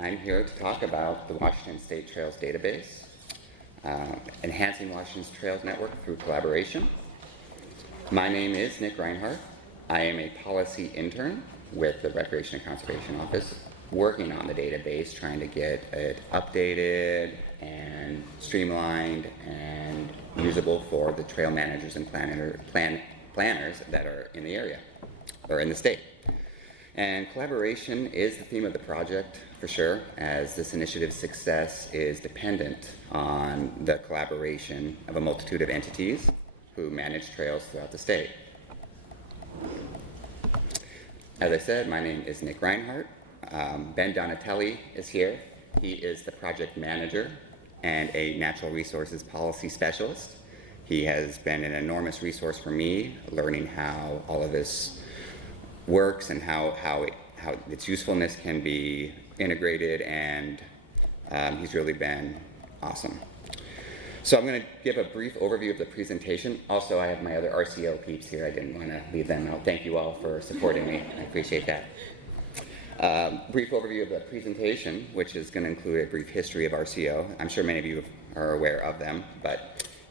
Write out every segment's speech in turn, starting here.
I'm here to talk about the Washington State Trails database, enhancing Washington's Trails network through collaboration. My name is Nick Reinhardt. I am a policy intern with the Recreation and Conservation Office, working on the database, trying to get it updated and streamlined and usable for the trail managers and planners that are in the area or in the state. And collaboration is the theme of the project for sure, as this initiative's success is dependent on the collaboration of a multitude of entities who manage trails throughout the state. As I said, my name is Nick Reinhardt. Ben Donatelli is here. He is the project manager and a natural resources policy specialist. He has been an enormous resource for me, learning how all of this works and how its usefulness can be integrated, and he's really been awesome. So I'm going to give a brief overview of the presentation. Also, I have my other RCO peeps here. I didn't want to leave them out. Thank you all for supporting me. I appreciate that. Brief overview of the presentation, which is going to include a brief history of RCO. I'm sure many of you are aware of them,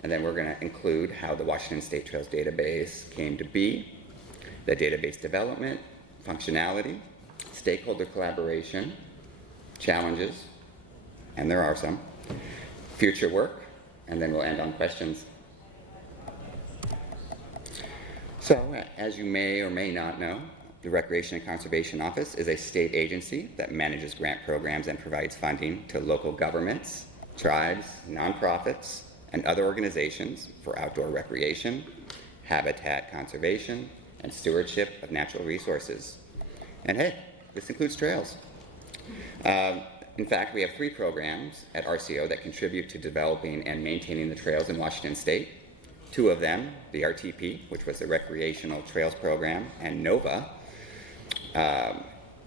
and then we're going to include how the Washington State Trails database came to be, the database development, functionality, stakeholder collaboration, challenges, and there are some, future work, and then we'll end on questions. So, as you may or may not know, the Recreation and Conservation Office is a state agency that manages grant programs and provides funding to local governments, tribes, nonprofits, and other organizations for outdoor recreation, habitat conservation, and stewardship of natural resources. And hey, this includes trails. In fact, we have 3 programs at RCO that contribute to developing and maintaining the trails in Washington State. 2 of them, the RTP, which was the Recreational Trails Program, and NOVA,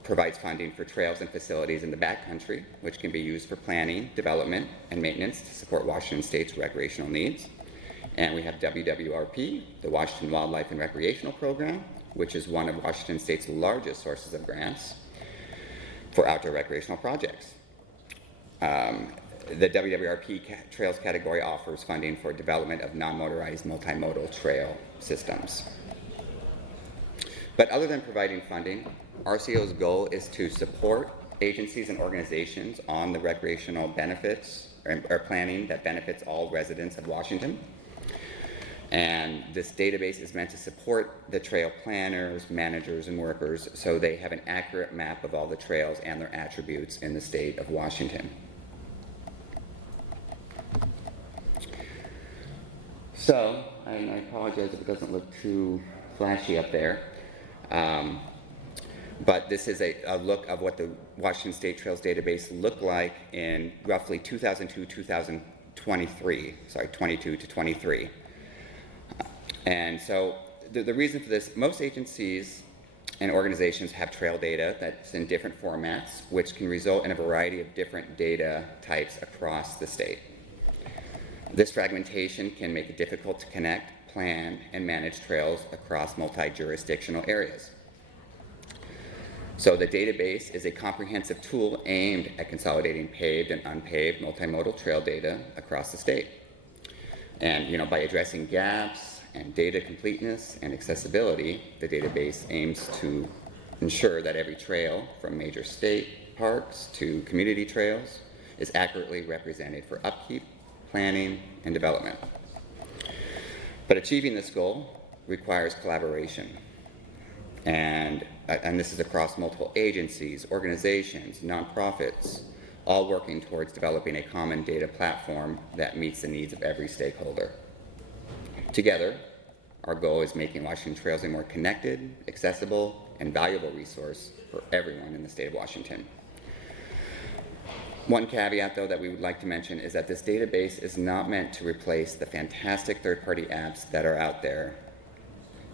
provides funding for trails and facilities in the backcountry, which can be used for planning, development, and maintenance to support Washington State's recreational needs. And we have WWRP, the Washington Wildlife and Recreational Program, which is one of Washington State's largest sources of grants for outdoor recreational projects. The WWRP Trails category offers funding for development of non-motorized multi-modal trail systems. But other than providing funding, RCO's goal is to support agencies and organizations on the recreational benefits or planning that benefits all residents of Washington. And this database is meant to support the trail planners, managers, and workers so they have an accurate map of all the trails and their attributes in the state of Washington. So, I apologize if it doesn't look too flashy up there, but this is a look of what the Washington State Trails database looked like in roughly 2022 to 23. And so the reason for this, most agencies and organizations have trail data that's in different formats, which can result in a variety of different data types across the state. This fragmentation can make it difficult to connect, plan, and manage trails across multi-jurisdictional areas. So the database is a comprehensive tool aimed at consolidating paved and unpaved multimodal trail data across the state. And by addressing gaps and data completeness and accessibility, the database aims to ensure that every trail, from major state parks to community trails, is accurately represented for upkeep, planning, and development. But achieving this goal requires collaboration. And this is across multiple agencies, organizations, nonprofits, all working towards developing a common data platform that meets the needs of every stakeholder. Together, our goal is making Washington Trails a more connected, accessible, and valuable resource for everyone in the state of Washington. One caveat, though, that we would like to mention is that this database is not meant to replace the fantastic third-party apps that are out there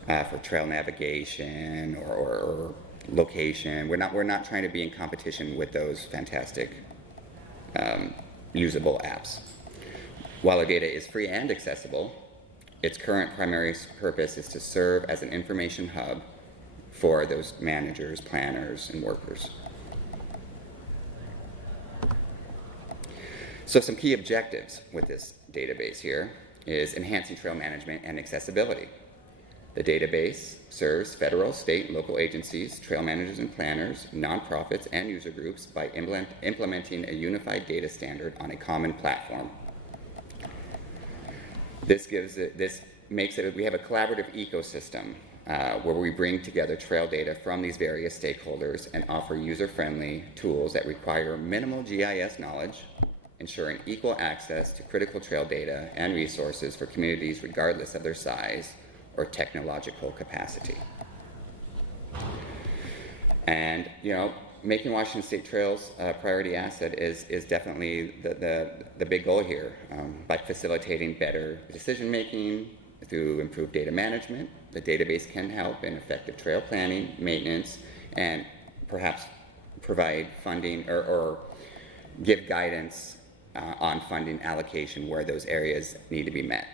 for trail navigation or location. We're not trying to be in competition with those fantastic usable apps. While the data is free and accessible, its current primary purpose is to serve as an information hub for those managers, planners, and workers. So some key objectives with this database here is enhancing trail management and accessibility. The database serves federal, state, and local agencies, trail managers and planners, nonprofits, and user groups by implementing a unified data standard on a common platform. This makes it, we have a collaborative ecosystem where we bring together trail data from these various stakeholders and offer user-friendly tools that require minimal GIS knowledge, ensuring equal access to critical trail data and resources for communities regardless of their size or technological capacity. And, making Washington State Trails a priority asset is definitely the big goal here. By facilitating better decision-making through improved data management, the database can help in effective trail planning, maintenance, and perhaps provide funding or give guidance on funding allocation where those areas need to be met.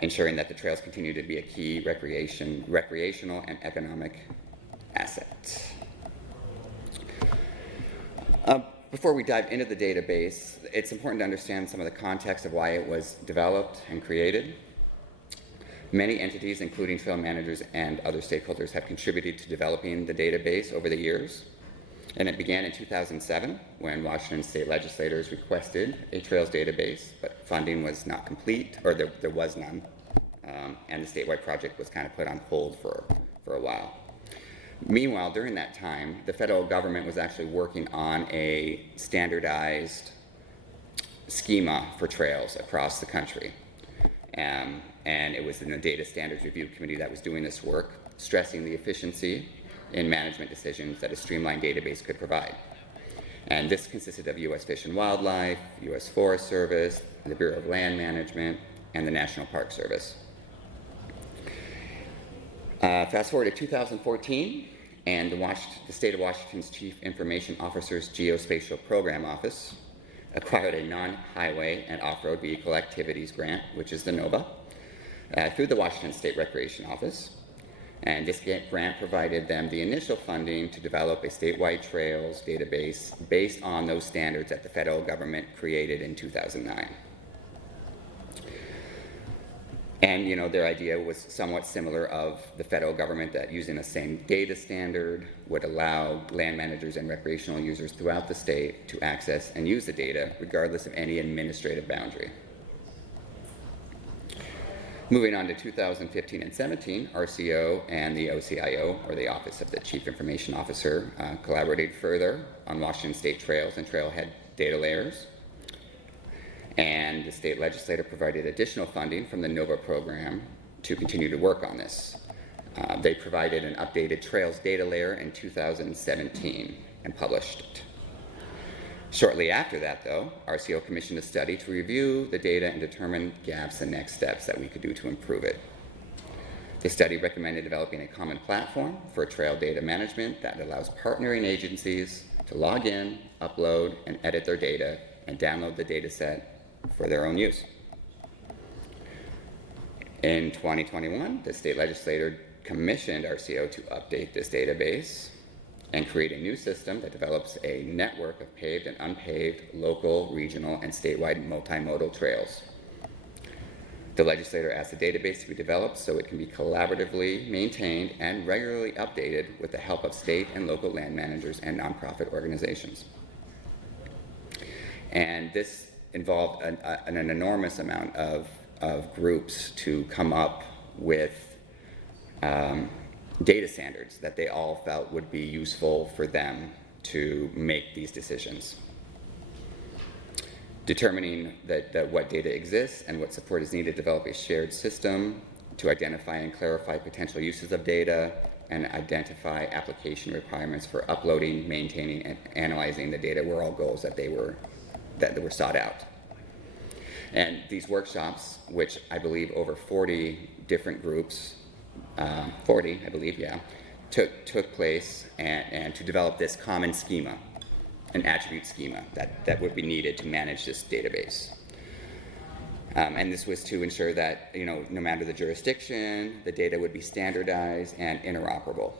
Ensuring that the trails continue to be a key recreational and economic asset. Before we dive into the database, it's important to understand some of the context of why it was developed and created. Many entities, including trail managers and other stakeholders, have contributed to developing the database over the years. And it began in 2007 when Washington State legislators requested a trails database, but funding was not complete, or there was none, and the statewide project was kind of put on hold for a while. Meanwhile, during that time, the federal government was actually working on a standardized schema for trails across the country. And it was in the Data Standards Review Committee that was doing this work, stressing the efficiency in management decisions that a streamlined database could provide. And this consisted of U.S. Fish and Wildlife, U.S. Forest Service, the Bureau of Land Management, and the National Park Service. Fast forward to 2014, and the state of Washington's Chief Information Officer's Geospatial Program Office acquired a non-highway and off-road vehicle activities grant, which is the NOVA, through the Washington State Recreation Office. And this grant provided them the initial funding to develop a statewide trails database based on those standards that the federal government created in 2009. And their idea was somewhat similar of the federal government, that using the same data standard would allow land managers and recreational users throughout the state to access and use the data regardless of any administrative boundary. Moving on to 2015 and 17, RCO and the OCIO, or the Office of the Chief Information Officer, collaborated further on Washington State trails and trailhead data layers. And the state legislature provided additional funding from the NOVA program to continue to work on this. They provided an updated trails data layer in 2017 and published it. Shortly after that, though, RCO commissioned a study to review the data and determine gaps and next steps that we could do to improve it. The study recommended developing a common platform for trail data management that allows partnering agencies to log in, upload, and edit their data and download the data set for their own use. In 2021, the state legislature commissioned RCO to update this database and create a new system that develops a network of paved and unpaved local, regional, and statewide multi-modal trails. The legislature asked the database to be developed so it can be collaboratively maintained and regularly updated with the help of state and local land managers and nonprofit organizations. And this involved an enormous amount of groups to come up with data standards that they all felt would be useful for them to make these decisions. Determining that what data exists and what support is needed to develop a shared system to identify and clarify potential uses of data and identify application requirements for uploading, maintaining, and analyzing the data were all goals that were sought out. And these workshops, which I believe over 40 different groups, 40, I believe, yeah, took place and to develop this common schema, an attribute schema that would be needed to manage this database. And this was to ensure that, no matter the jurisdiction, the data would be standardized and interoperable.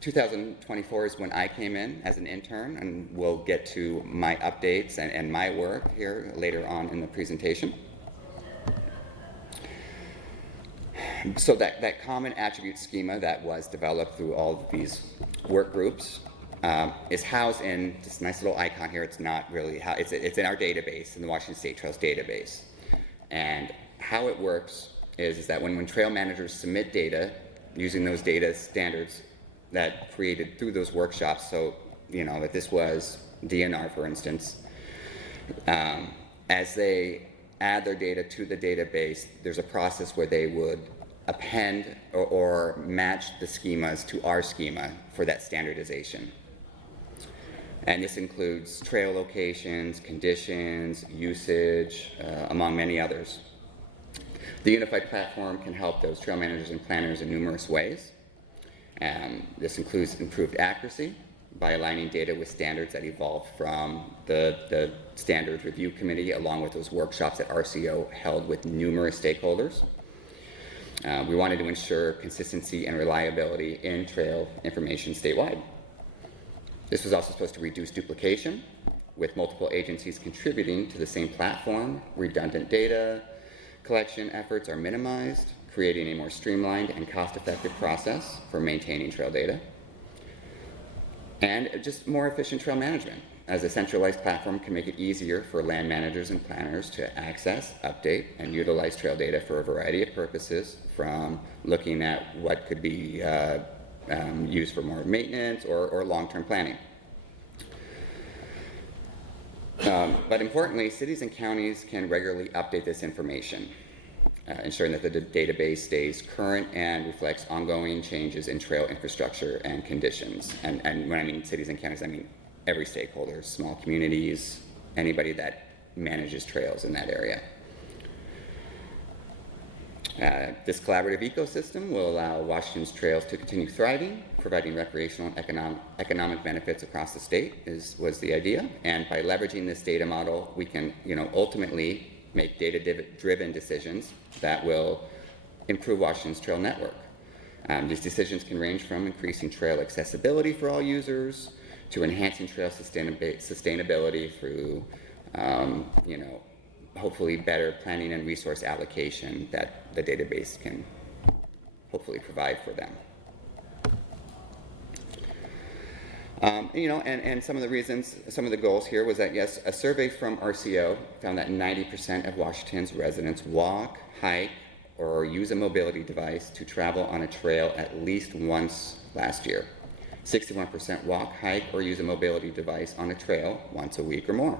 2024 is when I came in as an intern, and we'll get to my updates and my work here later on in the presentation. So that common attribute schema that was developed through all of these work groups is housed in this nice little icon here. It's not really how it's in our database, in the Washington State Trails database. And how it works is that when trail managers submit data using those data standards that created through those workshops, so if this was DNR, for instance, as they add their data to the database, there's a process where they would append or match the schemas to our schema for that standardization. And this includes trail locations, conditions, usage, among many others. The unified platform can help those trail managers and planners in numerous ways. This includes improved accuracy by aligning data with standards that evolved from the standards review committee, along with those workshops that RCO held with numerous stakeholders. We wanted to ensure consistency and reliability in trail information statewide. This was also supposed to reduce duplication, with multiple agencies contributing to the same platform. Redundant data collection efforts are minimized, creating a more streamlined and cost-effective process for maintaining trail data. And just more efficient trail management, as a centralized platform can make it easier for land managers and planners to access, update, and utilize trail data for a variety of purposes, from looking at what could be used for more maintenance or long-term planning. But importantly, cities and counties can regularly update this information, ensuring that the database stays current and reflects ongoing changes in trail infrastructure and conditions. And when I mean cities and counties, I mean every stakeholder, small communities, anybody that manages trails in that area. This collaborative ecosystem will allow Washington's trails to continue thriving, providing recreational and economic benefits across the state was the idea. And by leveraging this data model, we can ultimately make data-driven decisions that will improve Washington's trail network. These decisions can range from increasing trail accessibility for all users to enhancing trail sustainability through hopefully better planning and resource allocation that the database can hopefully provide for them. And some of the reasons, some of the goals here was that, yes, a survey from RCO found that 90% of Washington's residents walk, hike, or use a mobility device to travel on a trail at least once last year. 61% walk, hike, or use a mobility device on a trail once a week or more.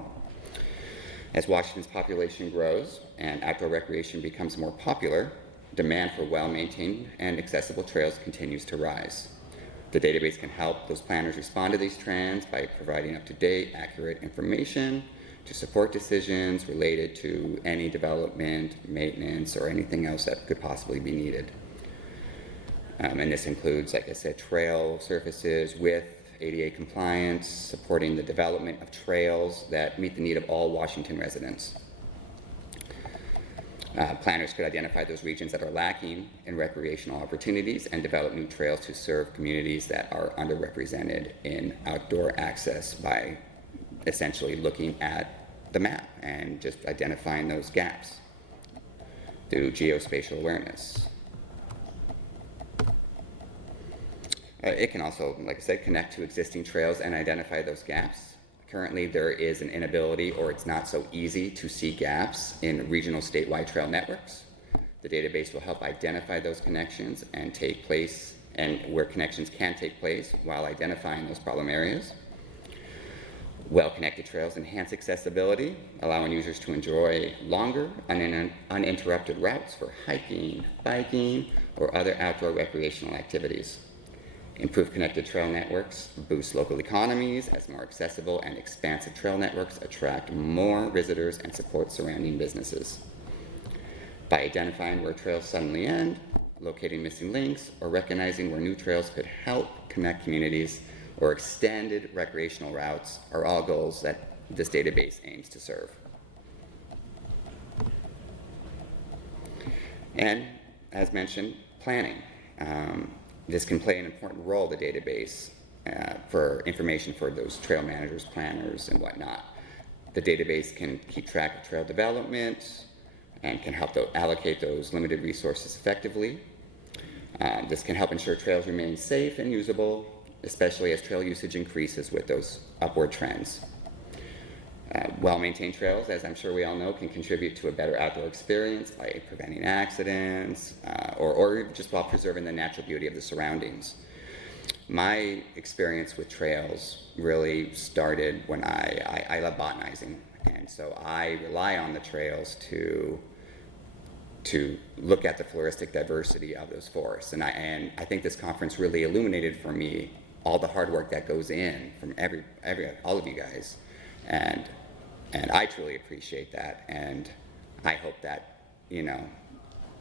As Washington's population grows and outdoor recreation becomes more popular, demand for well-maintained and accessible trails continues to rise. The database can help those planners respond to these trends by providing up-to-date, accurate information to support decisions related to any development, maintenance, or anything else that could possibly be needed. And this includes, like I said, trail surfaces with ADA compliance, supporting the development of trails that meet the need of all Washington residents. Planners could identify those regions that are lacking in recreational opportunities and develop new trails to serve communities that are underrepresented in outdoor access by essentially looking at the map and just identifying those gaps through geospatial awareness. It can also, like I said, connect to existing trails and identify those gaps. Currently, there is an inability, or it's not so easy to see gaps in regional statewide trail networks. The database will help identify those connections and take place, and where connections can take place while identifying those problem areas. Well-connected trails enhance accessibility, allowing users to enjoy longer, uninterrupted routes for hiking, biking, or other outdoor recreational activities. Improved connected trail networks boost local economies, as more accessible and expansive trail networks attract more visitors and support surrounding businesses. By identifying where trails suddenly end, locating missing links, or recognizing where new trails could help connect communities or extended recreational routes are all goals that this database aims to serve. And as mentioned, planning. This can play an important role in the database for information for those trail managers, planners, and whatnot. The database can keep track of trail development and can help allocate those limited resources effectively. This can help ensure trails remain safe and usable, especially as trail usage increases with those upward trends. Well-maintained trails, as I'm sure we all know, can contribute to a better outdoor experience by preventing accidents or just while preserving the natural beauty of the surroundings. My experience with trails really started when I love botanizing, and so I rely on the trails to look at the floristic diversity of those forests. And I think this conference really illuminated for me all the hard work that goes in from all of you guys, and I truly appreciate that, and I hope that, you know,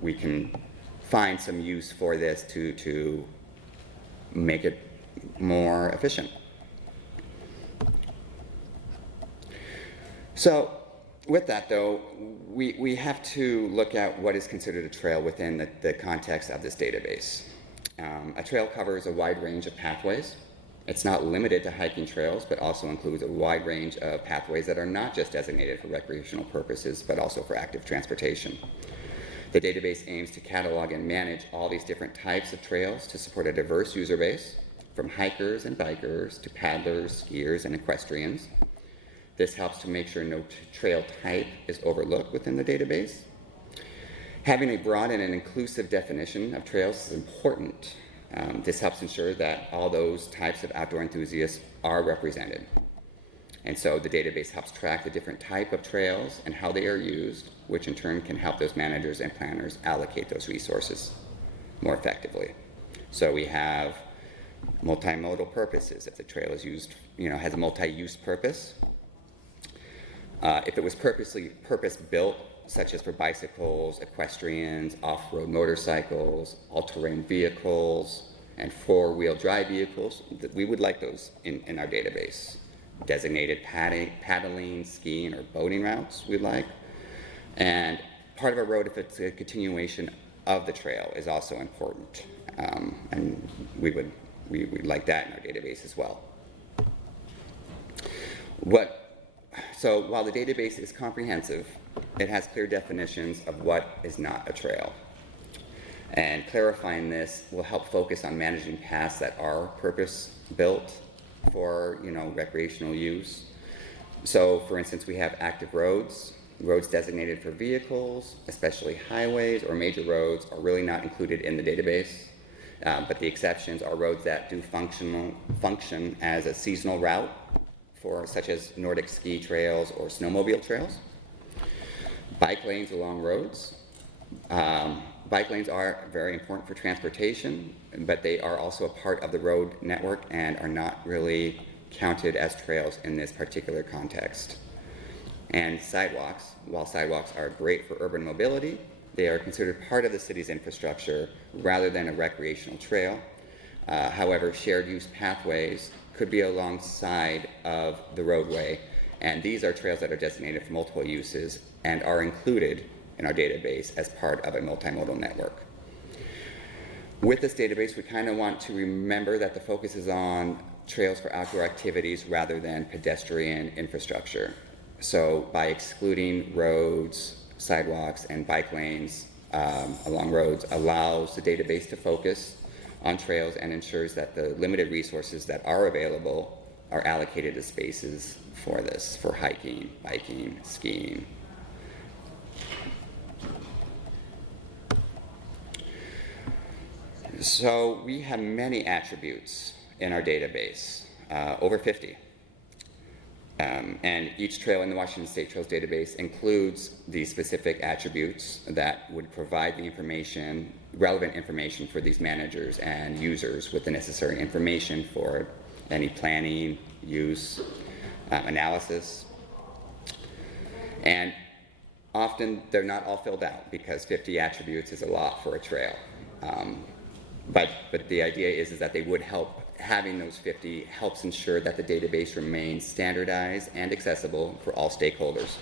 we can find some use for this to make it more efficient. So with that though, we have to look at what is considered a trail within the context of this database. A trail covers a wide range of pathways. It's not limited to hiking trails, but also includes a wide range of pathways that are not just designated for recreational purposes, but also for active transportation. The database aims to catalog and manage all these different types of trails to support a diverse user base, from hikers and bikers to paddlers, skiers, and equestrians. This helps to make sure no trail type is overlooked within the database. Having a broad and an inclusive definition of trails is important. This helps ensure that all those types of outdoor enthusiasts are represented. And so the database helps track the different type of trails and how they are used, which in turn can help those managers and planners allocate those resources more effectively. So we have multimodal purposes. If the trail is used, has a multi-use purpose. If it was purpose-built, such as for bicycles, equestrians, off-road motorcycles, all-terrain vehicles, and four-wheel drive vehicles, we would like those in our database. Designated paddling, skiing, or boating routes we'd like. And part of a road, if it's a continuation of the trail, is also important. And we'd like that in our database as well. So while the database is comprehensive, it has clear definitions of what is not a trail. And clarifying this will help focus on managing paths that are purpose-built for recreational use. So for instance, we have active roads designated for vehicles, especially highways or major roads are really not included in the database. But the exceptions are roads that do function as a seasonal route for such as Nordic ski trails or snowmobile trails. Bike lanes along roads. Bike lanes are very important for transportation, but they are also a part of the road network and are not really counted as trails in this particular context. And sidewalks, while sidewalks are great for urban mobility, they are considered part of the city's infrastructure rather than a recreational trail. However, shared use pathways could be alongside of the roadway, and these are trails that are designated for multiple uses and are included in our database as part of a multimodal network. With this database, we kind of want to remember that the focus is on trails for outdoor activities rather than pedestrian infrastructure. So by excluding roads, sidewalks, and bike lanes along roads allows the database to focus on trails and ensures that the limited resources that are available are allocated to spaces for this, for hiking, biking, skiing. So we have many attributes in our database, over 50. And each trail in the Washington State Trails database includes the specific attributes that would provide the information, relevant information for these managers and users with the necessary information for any planning, use, analysis. And often they're not all filled out because 50 attributes is a lot for a trail. But the idea is that they would help. Having those 50 helps ensure that the database remains standardized and accessible for all stakeholders.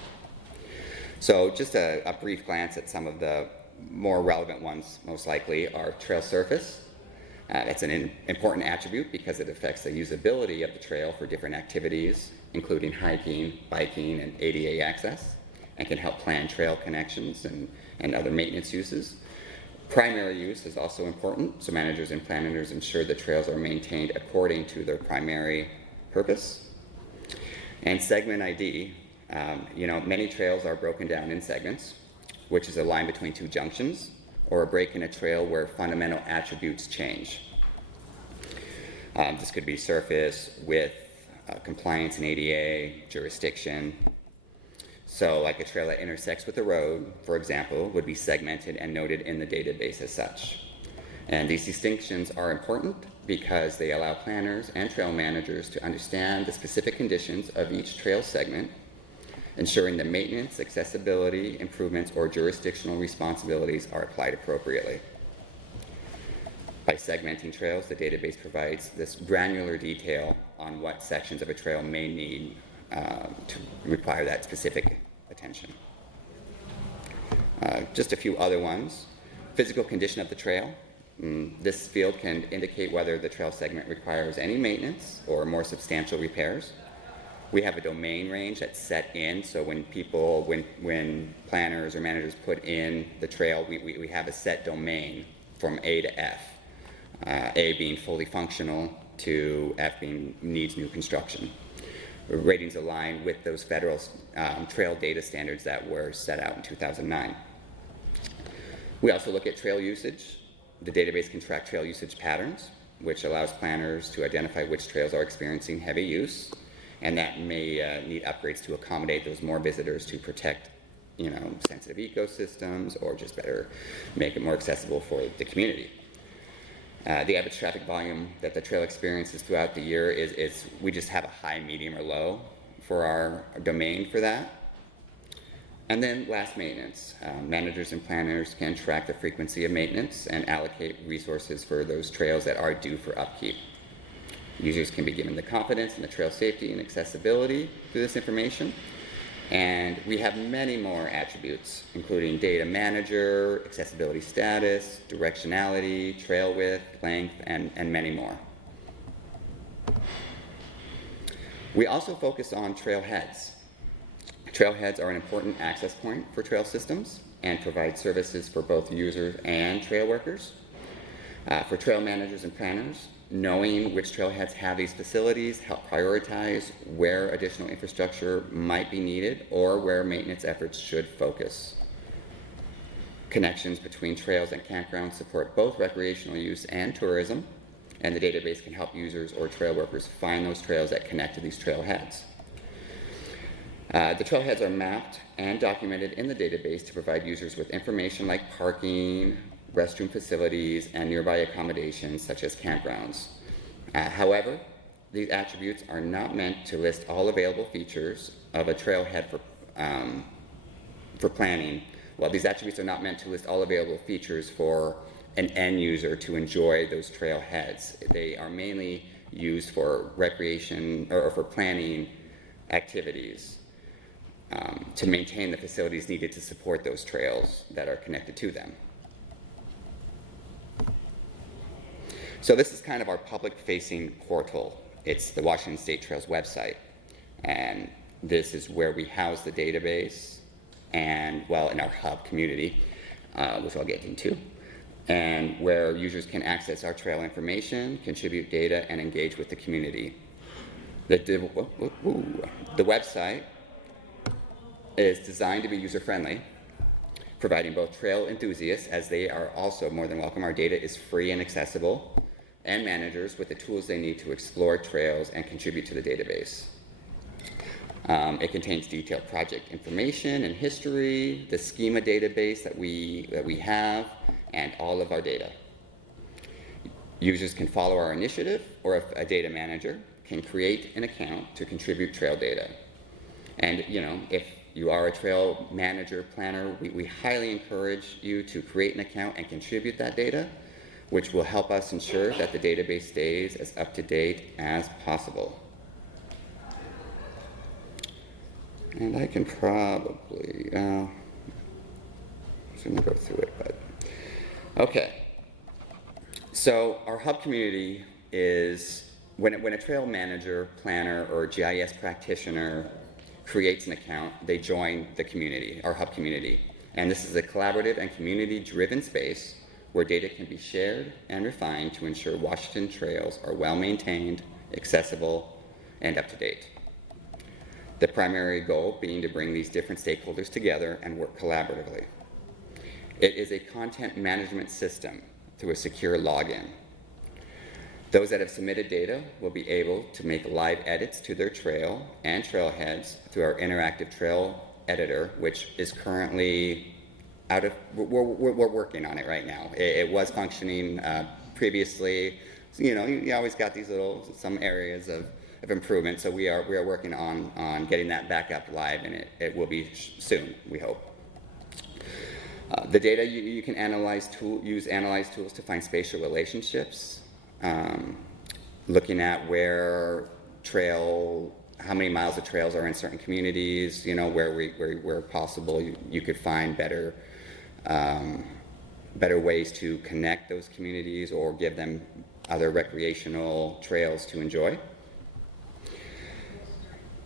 So just a brief glance at some of the more relevant ones, most likely, are trail surface. It's an important attribute because it affects the usability of the trail for different activities, including hiking, biking, and ADA access, and can help plan trail connections and other maintenance uses. Primary use is also important, so managers and planners ensure the trails are maintained according to their primary purpose. And segment ID, many trails are broken down in segments, which is a line between two junctions, or a break in a trail where fundamental attributes change. This could be surface, width, compliance in ADA, jurisdiction. So like a trail that intersects with a road, for example, would be segmented and noted in the database as such. And these distinctions are important because they allow planners and trail managers to understand the specific conditions of each trail segment, ensuring that maintenance, accessibility, improvements, or jurisdictional responsibilities are applied appropriately. By segmenting trails, the database provides this granular detail on what sections of a trail may need to require that specific attention. Just a few other ones. Physical condition of the trail. This field can indicate whether the trail segment requires any maintenance or more substantial repairs. We have a domain range that's set in, so when planners or managers put in the trail, we have a set domain from A to F. A being fully functional to F being needs new construction. Ratings align with those federal trail data standards that were set out in 2009. We also look at trail usage. The database can track trail usage patterns, which allows planners to identify which trails are experiencing heavy use, and that may need upgrades to accommodate those more visitors to protect, sensitive ecosystems, or just better make it more accessible for the community. The average traffic volume that the trail experiences throughout the year is we just have a high, medium, or low for our domain for that. And then last, maintenance. Managers and planners can track the frequency of maintenance and allocate resources for those trails that are due for upkeep. Users can be given the confidence in the trail safety and accessibility through this information. And we have many more attributes, including data manager, accessibility status, directionality, trail width, length, and many more. We also focus on trailheads. Trailheads are an important access point for trail systems and provide services for both users and trail workers. For trail managers and planners, knowing which trailheads have these facilities help prioritize where additional infrastructure might be needed or where maintenance efforts should focus. Connections between trails and campgrounds support both recreational use and tourism, and the database can help users or trail workers find those trails that connect to these trailheads. The trailheads are mapped and documented in the database to provide users with information like parking, restroom facilities, and nearby accommodations such as campgrounds. However, these attributes are not meant to list all available features of a trailhead for planning. Well, these attributes are not meant to list all available features for an end user to enjoy those trailheads. They are mainly used for recreation or for planning activities to maintain the facilities needed to support those trails that are connected to them. So this is kind of our public-facing portal. It's the Washington State Trails website. And this is where we house the database and, in our hub community, which I'll get into, and where users can access our trail information, contribute data, and engage with the community. The website is designed to be user-friendly, providing both trail enthusiasts, as they are also more than welcome. Our data is free and accessible, and managers with the tools they need to explore trails and contribute to the database. It contains detailed project information and history, the schema database that we have, and all of our data. Users can follow our initiative, or if a data manager can create an account to contribute trail data. And if you are a trail manager, planner, we highly encourage you to create an account and contribute that data, which will help us ensure that the database stays as up to date as possible. And I can probably, I'm just gonna go through it, but okay. So our hub community is, when a trail manager, planner, or GIS practitioner creates an account, they join the community, our hub community. And this is a collaborative and community-driven space where data can be shared and refined to ensure Washington trails are well-maintained, accessible, and up-to-date. The primary goal being to bring these different stakeholders together and work collaboratively. It is a content management system through a secure login. Those that have submitted data will be able to make live edits to their trail and trailheads through our interactive trail editor, which is currently we're working on it right now. It was functioning previously. So, you always got these some areas of improvement, so we are working on getting that back up live, and it will be soon, we hope. The data, you can use analyze tools to find spatial relationships, looking at how many miles of trails are in certain communities, where possible you could find better ways to connect those communities or give them other recreational trails to enjoy.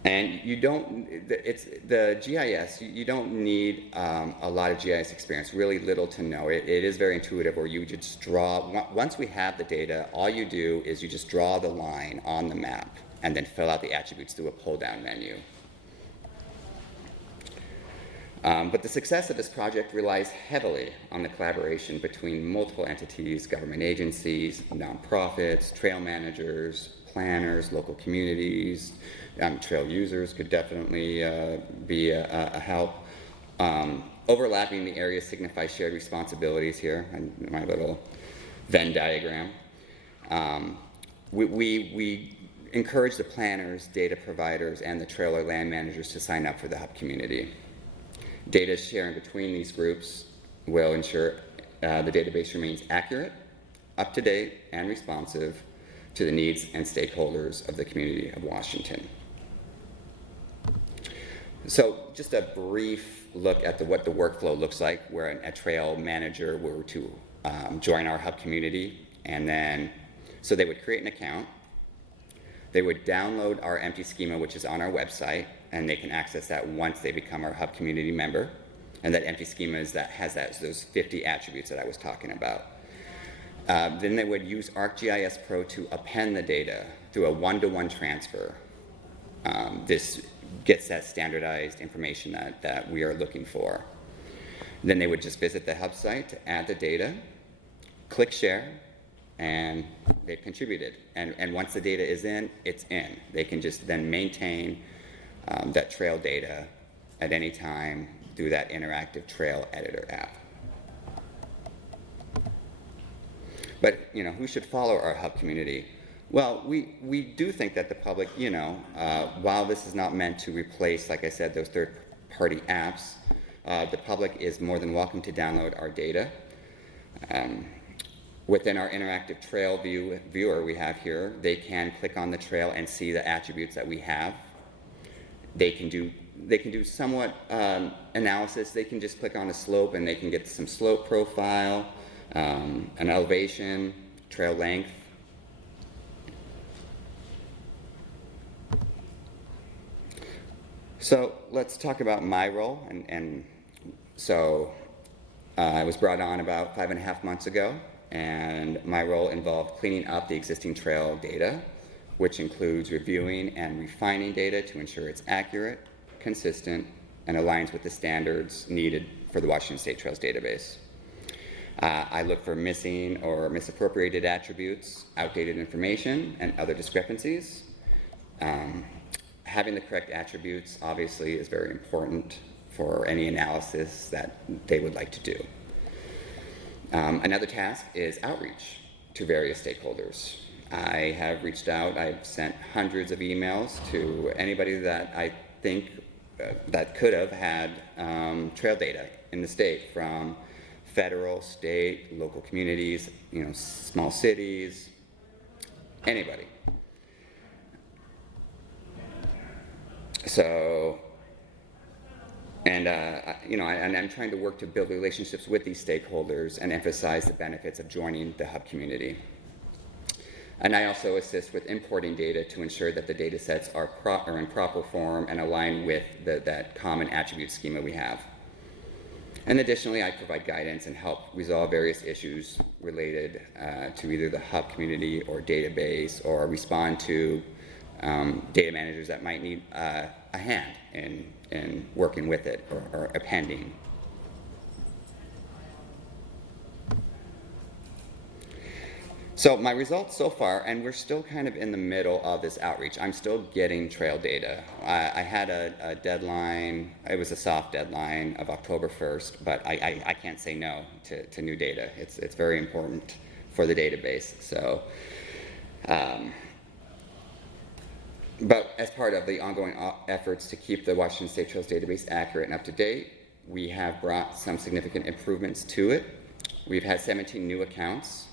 And the GIS, you don't need a lot of GIS experience, really little to no. It is very intuitive, where you just draw, once we have the data, all you do is you just draw the line on the map and then fill out the attributes through a pull-down menu. But the success of this project relies heavily on the collaboration between multiple entities, government agencies, nonprofits, trail managers, planners, local communities. Trail users could definitely be a help. Overlapping the areas signifies shared responsibilities here, and my little Venn diagram. We encourage the planners, data providers, and the trailer land managers to sign up for the hub community. Data sharing between these groups will ensure the database remains accurate, up-to-date, and responsive to the needs and stakeholders of the community of Washington. So just a brief look at what the workflow looks like where a trail manager were to join our hub community, and then, so they would create an account, they would download our empty schema, which is on our website, and they can access that once they become our hub community member. And that empty schema has those 50 attributes that I was talking about. Then they would use ArcGIS Pro to append the data through a one-to-one transfer. This gets that standardized information that we are looking for. Then they would just visit the hub site to add the data, click share, and they've contributed. And once the data is in, it's in. They can just then maintain that trail data at any time through that interactive trail editor app. But who should follow our hub community? Well, we do think that the public, while this is not meant to replace, like I said, those third-party apps, the public is more than welcome to download our data. Within our interactive trail viewer we have here, they can click on the trail and see the attributes that we have. They can do somewhat analysis. They can just click on a slope and they can get some slope profile, an elevation, trail length. So let's talk about my role. So I was brought on about 5.5 months ago, and my role involved cleaning up the existing trail data, which includes reviewing and refining data to ensure it's accurate, consistent, and aligns with the standards needed for the Washington State Trails database. I look for missing or misappropriated attributes, outdated information, and other discrepancies. Having the correct attributes obviously is very important for any analysis that they would like to do. Another task is outreach to various stakeholders. I have reached out, I've sent hundreds of emails to anybody that I think that could have had trail data in the state, from federal, state, local communities, small cities, anybody. So And I'm trying to work to build relationships with these stakeholders and emphasize the benefits of joining the hub community. And I also assist with importing data to ensure that the data sets are in proper form and align with that common attribute schema we have. And additionally, I provide guidance and help resolve various issues related to either the hub community or database, or respond to data managers that might need a hand in working with it or appending. So my results so far, and we're still kind of in the middle of this outreach. I'm still getting trail data. I had a deadline, it was a soft deadline of October 1st, but I can't say no to new data. It's very important for the database. So, but as part of the ongoing efforts to keep the Washington State Trails database accurate and up to date, we have brought some significant improvements to it. We've had 17 new accounts,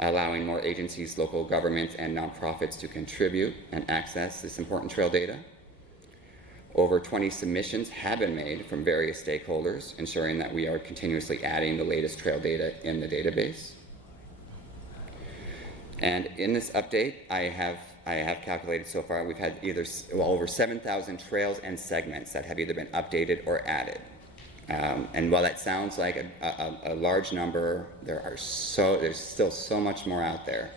allowing more agencies, local governments, and nonprofits to contribute and access this important trail data. Over 20 submissions have been made from various stakeholders, ensuring that we are continuously adding the latest trail data in the database. And in this update, I have calculated so far, we've had over 7,000 trails and segments that have either been updated or added. And while that sounds like a large number, there's still so much more out there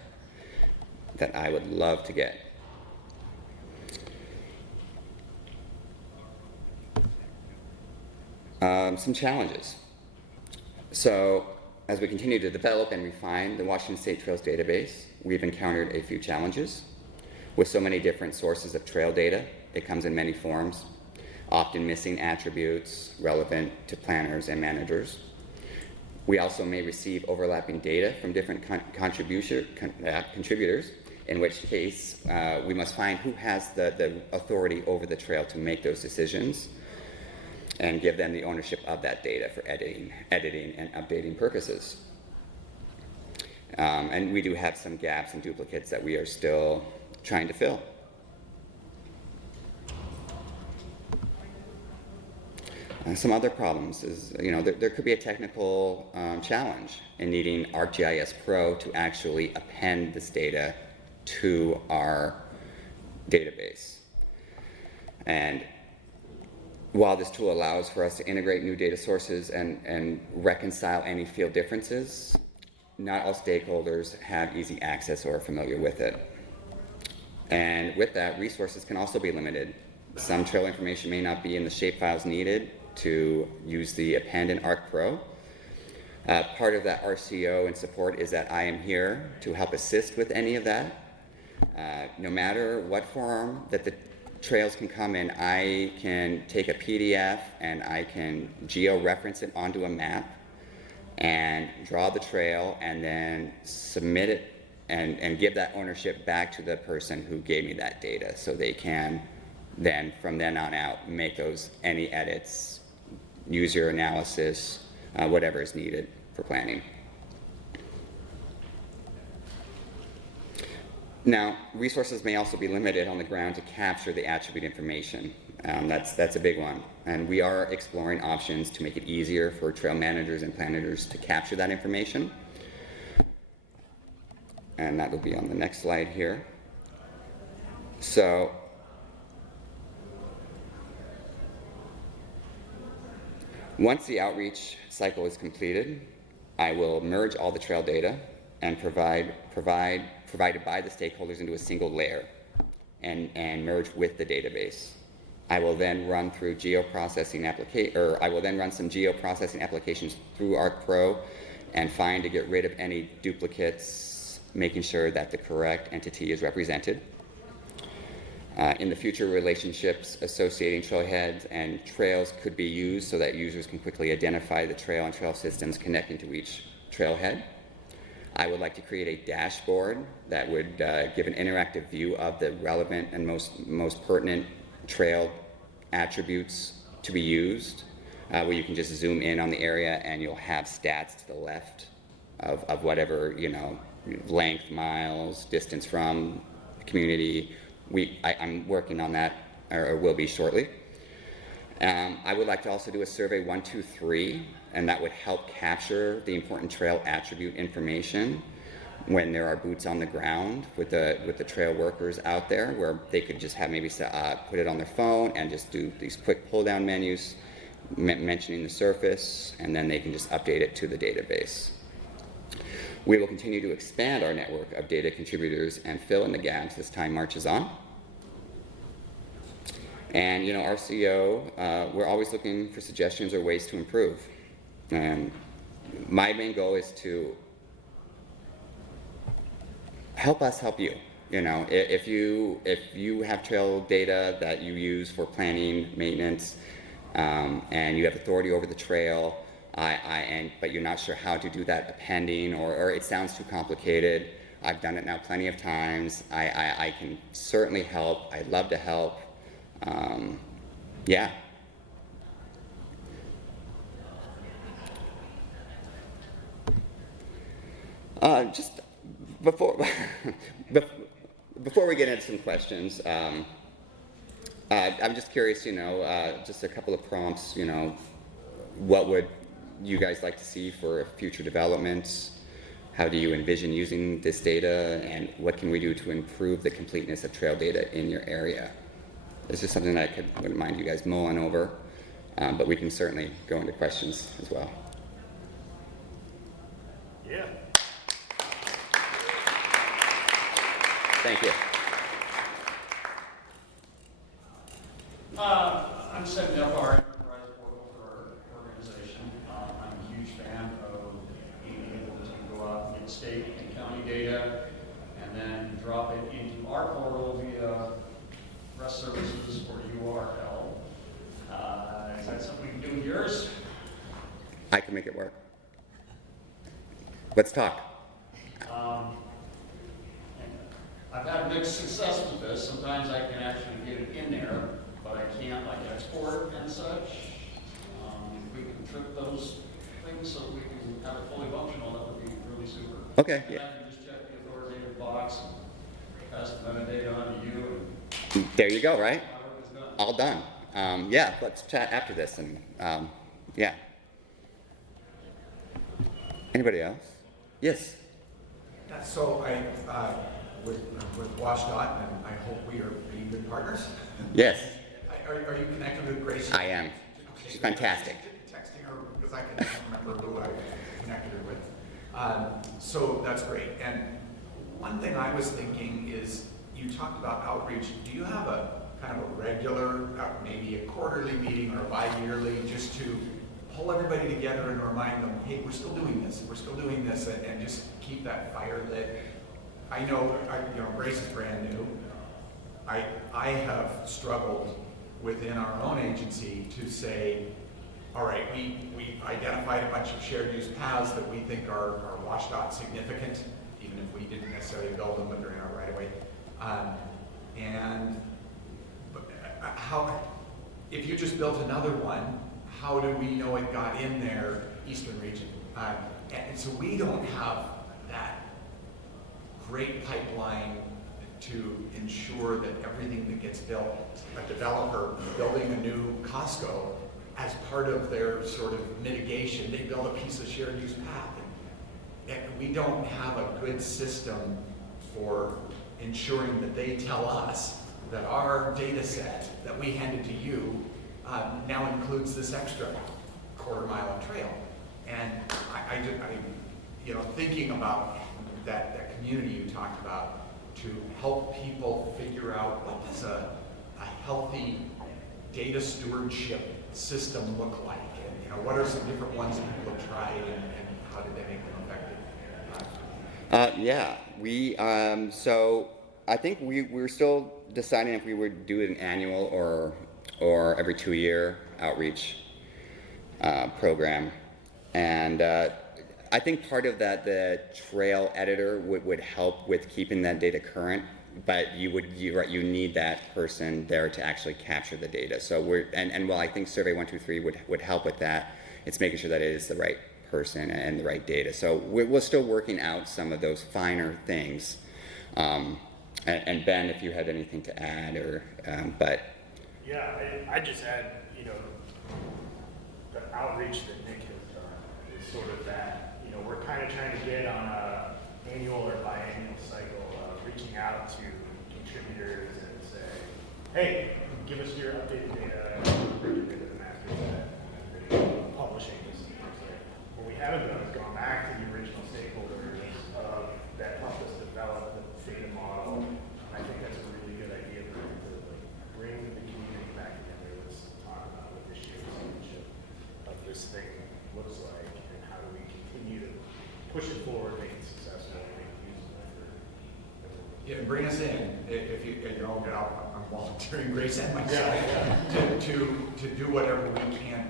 that I would love to get. Some challenges. So as we continue to develop and refine the Washington State Trails database, we've encountered a few challenges. With so many different sources of trail data, it comes in many forms, often missing attributes relevant to planners and managers. We also may receive overlapping data from different contributors, in which case we must find who has the authority over the trail to make those decisions and give them the ownership of that data for editing and updating purposes. And we do have some gaps and duplicates that we are still trying to fill. Some other problems is, there could be a technical challenge in needing ArcGIS Pro to actually append this data to our database. And while this tool allows for us to integrate new data sources and reconcile any field differences, not all stakeholders have easy access or are familiar with it. And with that, resources can also be limited. Some trail information may not be in the shapefiles needed to use the append in ArcPro. Part of that RCO and support is that I am here to help assist with any of that. No matter what form that the trails can come in, I can take a PDF and I can geo-reference it onto a map and draw the trail and then submit it and give that ownership back to the person who gave me that data, so they can then, from then on out, make any edits, user analysis, whatever is needed for planning. Now, resources may also be limited on the ground to capture the attribute information. That's a big one. And we are exploring options to make it easier for trail managers and planners to capture that information. And that will be on the next slide here. So, once the outreach cycle is completed, I will merge all the trail data and provided by the stakeholders into a single layer and merge with the database. I will then run through I will then run some geoprocessing applications through ArcPro and find to get rid of any duplicates, making sure that the correct entity is represented. In the future, relationships associating trailheads and trails could be used so that users can quickly identify the trail and trail systems connecting to each trailhead. I would like to create a dashboard that would give an interactive view of the relevant and most pertinent trail attributes to be used, where you can just zoom in on the area and you'll have stats to the left of whatever, length, miles, distance from the community. I'm working on that, or will be shortly. I would like to also do a survey 1, 2, 3, and that would help capture the important trail attribute information when there are boots on the ground with the trail workers out there, where they could just have maybe put it on their phone and just do these quick pull-down menus mentioning the surface, and then they can just update it to the database. We will continue to expand our network of data contributors and fill in the gaps as time marches on. And our CEO, we're always looking for suggestions or ways to improve. And my main goal is to help us help you. If you have trail data that you use for planning, maintenance, and you have authority over the trail, but you're not sure how to do that appending, or it sounds too complicated, I've done it now plenty of times. I can certainly help. I'd love to help. Yeah. Just before we get into some questions, I'm just curious, just a couple of prompts, what would you guys like to see for future developments? How do you envision using this data, and what can we do to improve the completeness of trail data in your area? This is something that I wouldn't mind you guys mulling over, but we can certainly go into questions as well. Yeah. Thank you. I'm setting up our enterprise portal for our organization. I'm a huge fan of being able to go out and get state and county data and then drop it into our portal via REST services or URL. Is that something we can do with yours? I can make it work. Let's talk. I've had mixed success with this. Sometimes I can actually get it in there, but I can't export and such. If we can trip those things so we can have it fully functional, that would be really super. Okay. And Yeah. I can just check the authoritative box and pass the metadata on to you. There you go, right? My work is done. All done. Yeah, let's chat after this. And yeah. Anybody else? Yes. So with WashDOT, and I hope we are being good partners. Yes, Are you connected with Grace? I am. Okay. She's fantastic. Texting her because I can remember who I connected her with. So that's great. And one thing I was thinking is, you talked about outreach. Do you have a kind of a regular, maybe a quarterly meeting or a bi-yearly, just to pull everybody together and remind them, hey, we're still doing this, and just keep that fire lit? I know, Grace is brand new. I have struggled within our own agency to say, all right, we identified a bunch of shared use paths that we think are WashDOT significant, even if we didn't necessarily build them, but they're in our right of way. If you just built another one, how do we know it got in their eastern region? And so we don't have that great pipeline to ensure that everything that gets built, a developer building a new Costco, as part of their sort of mitigation, they build a piece of shared use path. And we don't have a good system for ensuring that they tell us that our data set that we handed to you now includes this extra quarter-mile of trail. And thinking about that community you talked about, to help people figure out what does a healthy data stewardship system look like, and what are some different ones that people have tried, and how did they make them effective? Yeah, so I think we're still deciding if we would do an annual or every 2-year outreach program. And I think part of that, the trail editor would help with keeping that data current, but you need that person there to actually capture the data. So while I think Survey 1, 2, 3 would help with that, it's making sure that it is the right person and the right data. So we're still working out some of those finer things. And Ben, if you had anything to add, but yeah, I just add, the outreach that Nick has done is sort of that, you know, we're kind of trying to get on a annual or biannual cycle of reaching out to contributors and say, hey, give us your updated data, bring it to the master set, and publishing this. What we haven't done is gone back to the original stakeholders that helped us develop the data model. And I think that's a really good idea for them to like, bring the community back together. Let's talk about what the shared citizenship of this thing looks like and how do we continue to push it forward, make it successful, and make it useful for everyone. Yeah, bring us in, if you know, I'm volunteering Grace and myself to do whatever we can,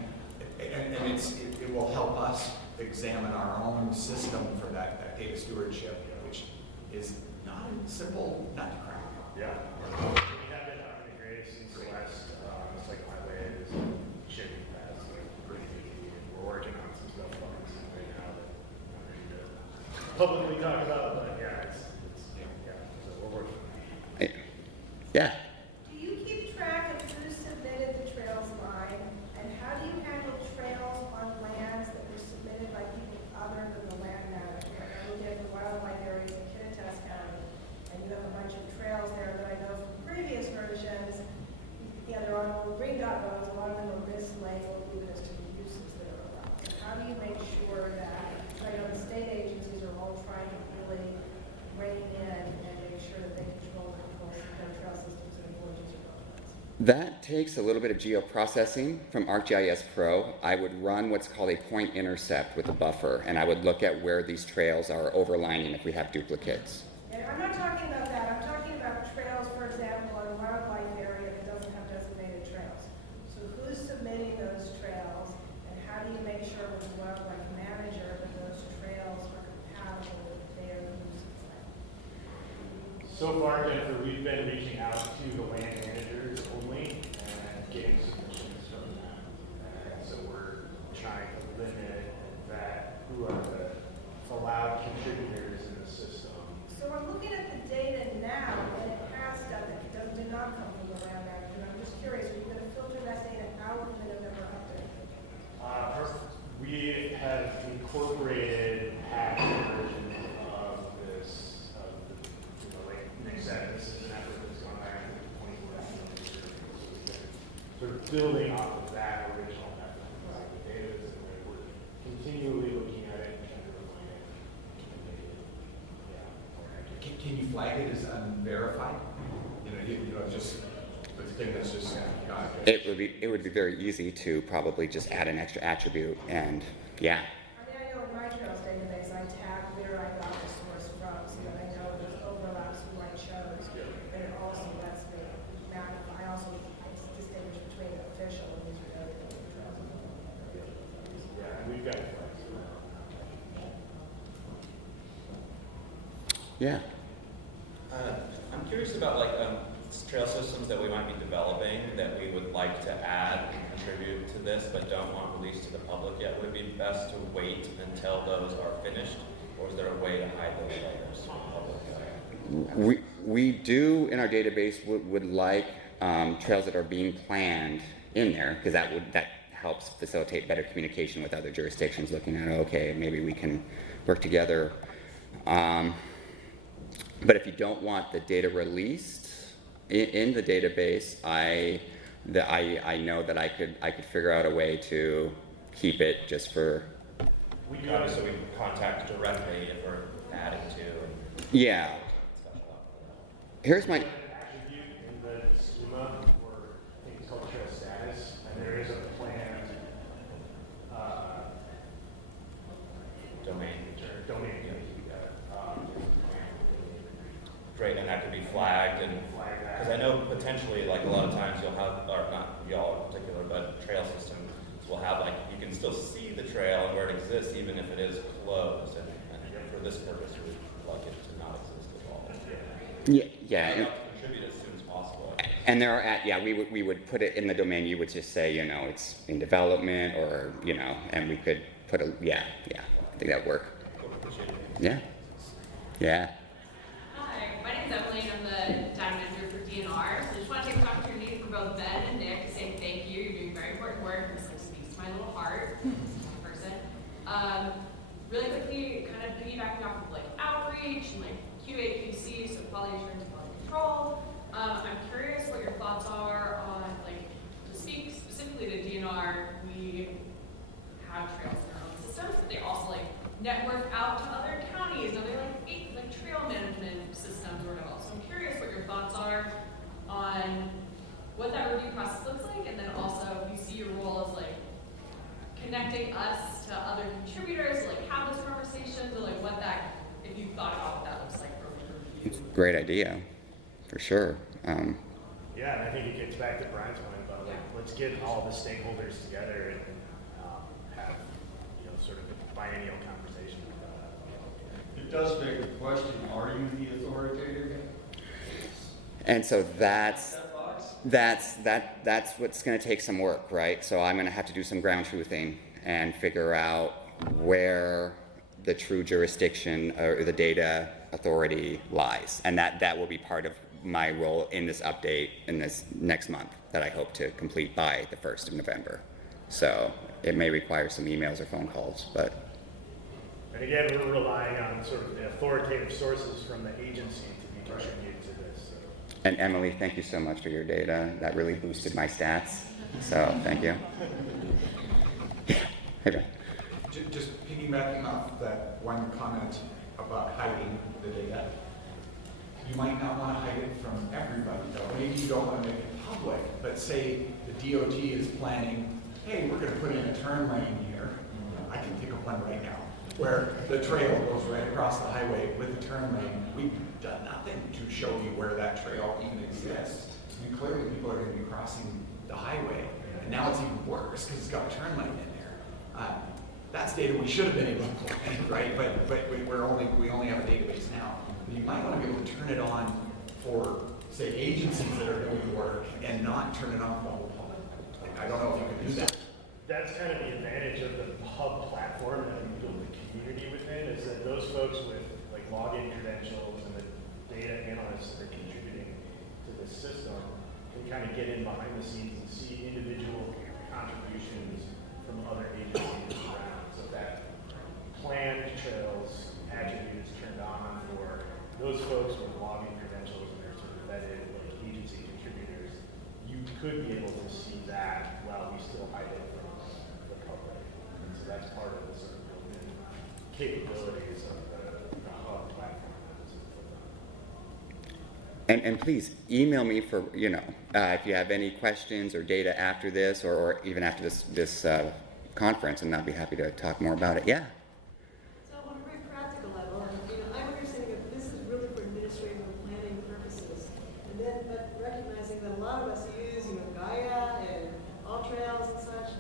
and it will help us examine our own system for that data stewardship, which is not a simple nut to crack. Yeah. We have been talking to Grace and Celeste, it's like highway is shipping fast, like pretty easy. We're working on some stuff right now that I'm ready to publicly talk about, but yeah, so we're working on it. Yeah. Do you keep track of who submitted the trails line, and how do you handle trails on lands that were submitted by people other than the land manager? I look at the wildlife areas in Kittitas County, and you have a bunch of trails there that I know from previous versions, they're on old green dot roads, a lot of them are mislabeled even as to the uses that are allowed. So how do you make sure that, I know the state agencies are all trying to really rein in and make sure that they control their trail systems and villages or roadways? That takes a little bit of geoprocessing from ArcGIS Pro. I would run what's called a point intercept with a buffer, and I would look at where these trails are overlining if we have duplicates. And I'm not talking about that, I'm talking about trails, for example, in a wildlife area that doesn't have designated trails. So who's submitting those trails, and how do you make sure with the wildlife manager that those trails are compatible with their use of land? So far, Jennifer, we've been reaching out to the land managers only and getting submissions from them. And so we're trying to limit that who are the allowed contributors in the system. So I'm looking at the data now, and it has stuff that did not come from the land manager. I'm just curious, are you going to filter that data out and then never update? We have incorporated patched versions of this, like Nick said, this is an effort that's gone back to 2014. So we've been sort of building off of that original effort. The data is in there. We're continually looking at it and trying to refine it. Can you flag it as unverified? You know, just the thing that's just It would be very easy to probably just add an extra attribute, and yeah. I mean, I know in my trails database, I tag where I got the source from, so that I know there's overlaps who I chose. But it also lets me magnify, I distinguish between official and these are other trails. Yeah, and we've got flex. Yeah. I'm curious about like trail systems that we might be developing that we would like to add and contribute to this but don't want released to the public yet. Would it be best to wait until those are finished, or is there a way to hide those layers from the public? We do in our database would like trails that are being planned in there, because that helps facilitate better communication with other jurisdictions looking at, okay, maybe we can work together. But if you don't want the data released in the database, I know that I could figure out a way to keep it just for. We could obviously we can contact directly if we're adding to. Yeah. Here's my. Attribute in the schema for I think it's called trail status, and there is a planned Domain. domain. Great, and that could be flagged, and because I know potentially like a lot of times you'll have, or not y'all in particular, but trail systems will have like you can still see the trail and where it exists even if it is closed, and for this purpose we would like it to not exist at all. Yeah. And contribute as soon as possible. And there are we would put it in the domain. You would just say it's in development, or and we could put a I think that would work. Cool, appreciate it. Yeah. Hi, my name is Emily, and I'm the data manager for DNR. So I just want to take this opportunity for both Ben and Nick to say thank you. You're doing very important work. This speaks to my little heart, person. Really quickly, kind of piggybacking off of like outreach and like QA, QC, so quality assurance, quality control. I'm curious what your thoughts are on, like, to speak specifically to DNR, we have trails in our own systems, but they also like network out to other counties, and other like trail management systems or whatever. So I'm curious what your thoughts are on what that review process looks like, and then also if you see your role as like connecting us to other contributors, like have those conversations, or like what that, if you thought about what that looks like for review. It's a great idea, for sure. Yeah, and I think it gets back to Brian's point about like, let's get all the stakeholders together and have, sort of a biennial conversation about that. It does beg the question, are you the authoritative? And so that's That box? what's going to take some work, right? So I'm going to have to do some ground truthing and figure out where the true jurisdiction or the data authority lies, and that will be part of my role in this update in this next month that I hope to complete by the 1st of November. So it may require some emails or phone calls, but And again, we're relying on sort of the authoritative sources from the agency to be contributed to this. So. and Emily, thank you so much for your data. That really boosted my stats. So thank you. Hey, Ben. Just piggybacking off that one comment about hiding the data, you might not want to hide it from everybody, though. Maybe you don't want to make it public, but say the DOT is planning, hey, we're going to put in a turn lane here. I can think of one right now, where the trail goes right across the highway with the turn lane. We've done nothing to show you where that trail even exists. I mean, clearly people are going to be crossing the highway, and now it's even worse because it's got a turn lane in there. That's data we should have been able to collect, right? But we only have a database now. But you might want to be able to turn it on for, say, agencies that are doing work and not turn it on for the whole public. I don't know if you can do that. That's kind of the advantage of the hub platform that we build the community within, is that those folks with like login credentials and the data analysts that are contributing to the system can kind of get in behind the scenes and see individual contributions from other agencies around. So that planned trails attribute is turned on for those folks with login credentials and they're sort of vetted like agency contributors. You could be able to see that while we still hide it from the public. And so that's part of the sort of built-in capabilities of the hub platform that is put on. And please email me for, if you have any questions or data after this or even after this conference, and I'll be happy to talk more about it. Yeah. So on a very practical level, I'm understanding that this is really for administrative and planning purposes. And then, but recognizing that a lot of us use, Gaia and All Trails and such.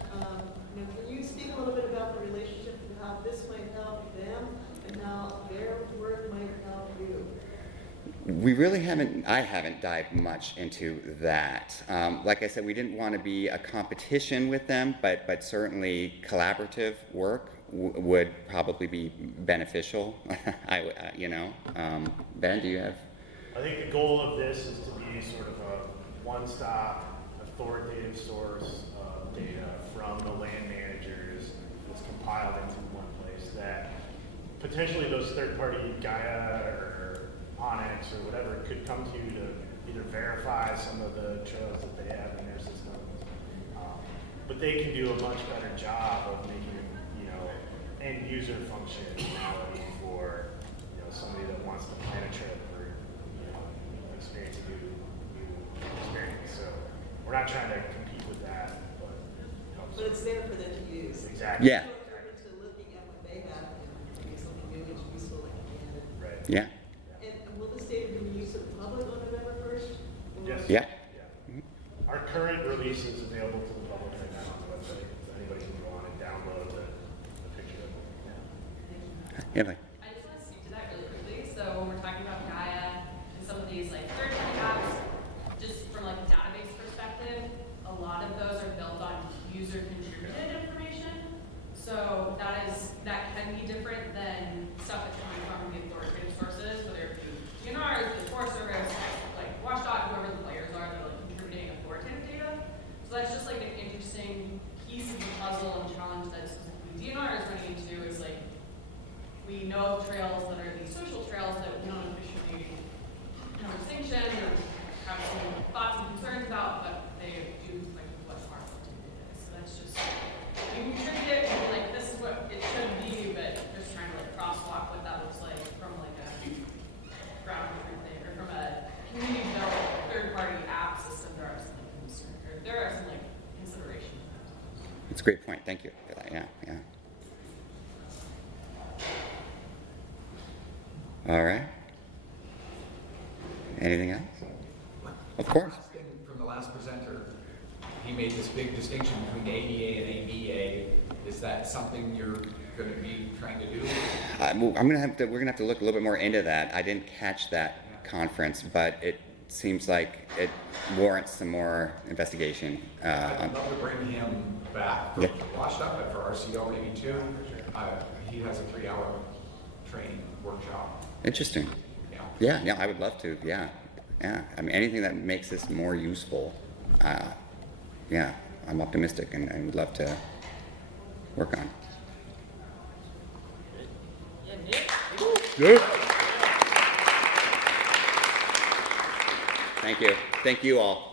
Can you speak a little bit about the relationship and how this might help them and how their work might help you? I haven't dived much into that. Like I said, we didn't want to be a competition with them, but certainly collaborative work would probably be beneficial. Ben, do you have? I think the goal of this is to be sort of a one-stop authoritative source of data from the land managers that's compiled into one place that potentially those third-party Gaia or Onyx or whatever could come to you to either verify some of the trails that they have in their systems. But they can do a much better job of making, end user functionality for, somebody that wants to plan a trip or, experience a new experience. So we're not trying to compete with that, but it helps. But it's there for them to use. Exactly. Yeah. They're open to looking at what they have and maybe something new and useful like that. Right. Yeah. And will this data be used to the public on November 1st? Yes. Yeah. Our current release is available to the public right now on the website. So anybody can go on and download the picture of it. Yeah. Like, I just want to speak to that really quickly. So when we're talking about Gaia and some of these like third-party apps, just from like a database perspective, a lot of those are built on user-contributed information. So that can be different than stuff that's coming from the authoritative sources, whether it be DNRs, the Forest Service, like WashDOT, whoever the players are that are like contributing authoritative data. So that's just like an interesting piece of the puzzle and challenge that specifically DNR is running into is like, we know of trails that are these social trails that we don't officially know distinction or have some thoughts and concerns about, but they do like what our activity is. So that's just, we contribute it and be like, this is what it should be, but just trying to like crosswalk what that looks like from like a ground truth thing, or from a community built third-party app system. There are some like concern, or there are some like considerations. It's a great point. Thank you for that. Yeah, yeah. All right. Anything else? Of course. Last thing from the last presenter, he made this big distinction between ADA and ABA. Is that something you're going to be trying to do? We're gonna have to look a little bit more into that. I didn't catch that conference, but it seems like it warrants some more investigation. I'd love to bring him back for Yeah. washed up, but for RCO maybe too. He has a 3-hour training workshop. Interesting. Yeah. Yeah, I would love to. Yeah, yeah. I mean, anything that makes this more useful. Yeah, I'm optimistic and would love to work on. Thank you. Thank you all.